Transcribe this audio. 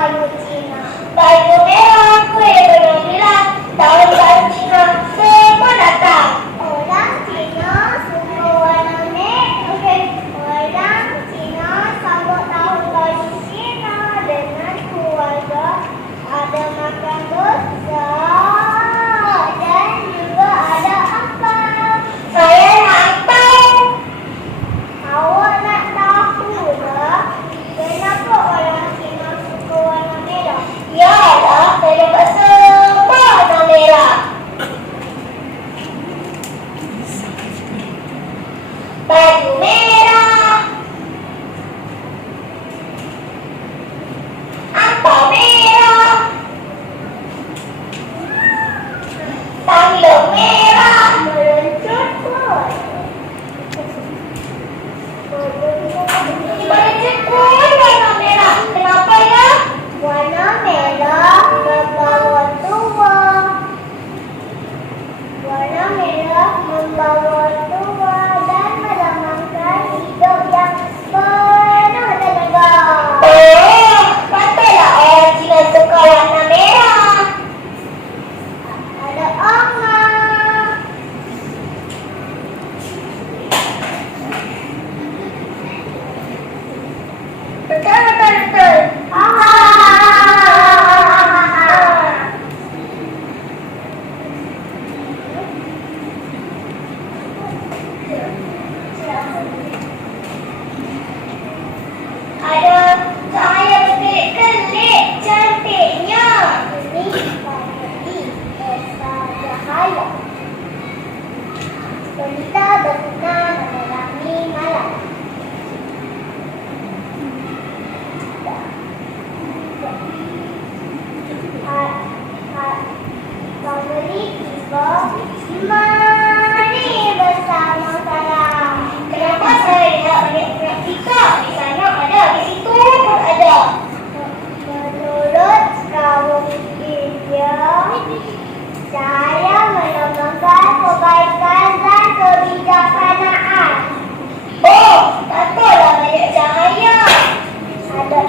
kayu Cina. Kayu merah, kue bergemilang, tahun baru Cina semua datang. Orang Cina suka warna merah. Orang Cina sambut tahun baru Cina dengan keluarga. Ada makan besar dan juga ada apa? Saya nak apa? Awak nak tahu tak kenapa orang Cina suka warna merah? Yalah, saya dapat semua warna merah. Baju merah. Apa merah? Tanduk merah. Meluncur pun. Meluncur pun warna merah. Kenapa ya? Warna merah membawa tua. Warna merah membawa tua dan melambangkan hidup yang penuh tenaga. Oh, patutlah orang Cina suka warna merah. Ada Oma. Betul, betul, betul. Ada cahaya berkelip-kelip cantiknya. Ini Pagi Esa Cahaya. Pelita bersinar menerangi malam. Pembeli tiba, mari bersama-sama. Kenapa saya lihat banyak tikar? Di sana ada, di situ pun ada. Menurut kaum India, saya melambangkan kebaikan dan kebijaksanaan. Oh, patutlah banyak cahaya. Ada